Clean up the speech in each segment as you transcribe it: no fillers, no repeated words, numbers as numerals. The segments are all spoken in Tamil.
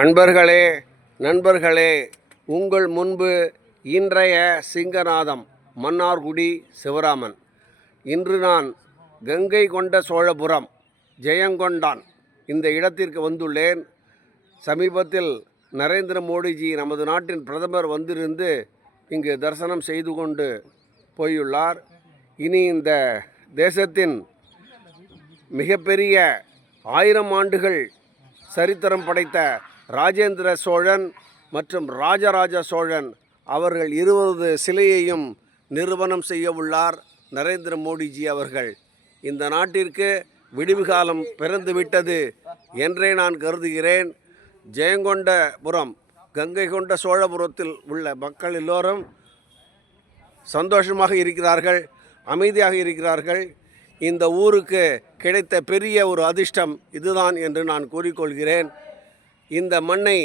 அன்பர்களே, நண்பர்களே, உங்கள் முன்பு இன்றைய சிங்கநாதம் மன்னார்குடி சிவராமன். இன்று நான் கங்கை கொண்ட சோழபுரம் ஜெயங்கொண்டான் இந்த இடத்திற்கு வந்துள்ளேன். சமீபத்தில் நரேந்திர மோடிஜி நமது நாட்டின் பிரதமர் வந்திருந்து இங்கு தரிசனம் செய்து கொண்டு போயுள்ளார். இனி இந்த தேசத்தின் மிகப்பெரிய 1000 ஆண்டுகள் சரித்திரம் படைத்த ராஜேந்திர சோழன் மற்றும் ராஜராஜ சோழன் அவர்கள் 20 சிலையையும் நிறுவனம் செய்ய உள்ளார் நரேந்திர மோடிஜி அவர்கள். இந்த நாட்டிற்கு விடிவு காலம் பிறந்துவிட்டது என்றே நான் கருதுகிறேன். ஜெயங்கொண்டபுரம் கங்கை கொண்ட சோழபுரத்தில் உள்ள மக்கள் எல்லோரும் சந்தோஷமாக இருக்கிறார்கள், அமைதியாக இருக்கிறார்கள். இந்த ஊருக்கு கிடைத்த பெரிய ஒரு அதிர்ஷ்டம் இதுதான் என்று நான் கூறிக்கொள்கிறேன். இந்த மண்ணை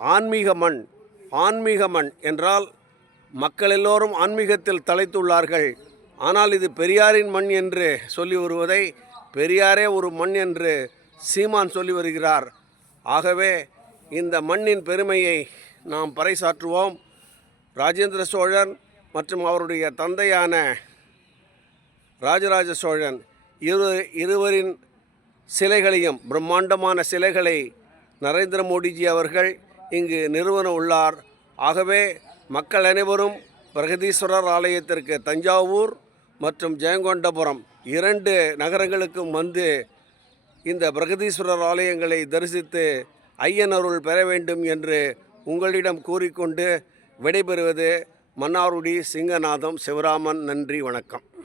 ஆன்மீக மண் என்றால் மக்கள் எல்லோரும் ஆன்மீகத்தில் தலைத்துள்ளார்கள். ஆனால் இது பெரியாரின் மண் என்று சொல்லி வருவதை பெரியாரே ஒரு மண் என்று சீமான் சொல்லி வருகிறார். ஆகவே இந்த மண்ணின் பெருமையை நாம் பறைசாற்றுவோம். ராஜேந்திர சோழன் மற்றும் அவருடைய தந்தையான ராஜராஜ சோழன் இருவரின் சிலைகளையும் பிரம்மாண்டமான சிலைகளை நரேந்திர மோடிஜி அவர்கள் இங்கு நிறுவன உள்ளார். ஆகவே மக்கள் அனைவரும் பிரகதீஸ்வரர் ஆலயத்திற்கு தஞ்சாவூர் மற்றும் ஜெயங்கொண்டபுரம் 2 நகரங்களுக்கும் வந்து இந்த பிரகதீஸ்வரர் ஆலயங்களை தரிசித்து ஐயன் அருள் பெற வேண்டும் என்று உங்களிடம் கூறிக்கொண்டு விடைபெறுவது மன்னார்குடி சிங்கநாதம் சிவராமன். நன்றி, வணக்கம்.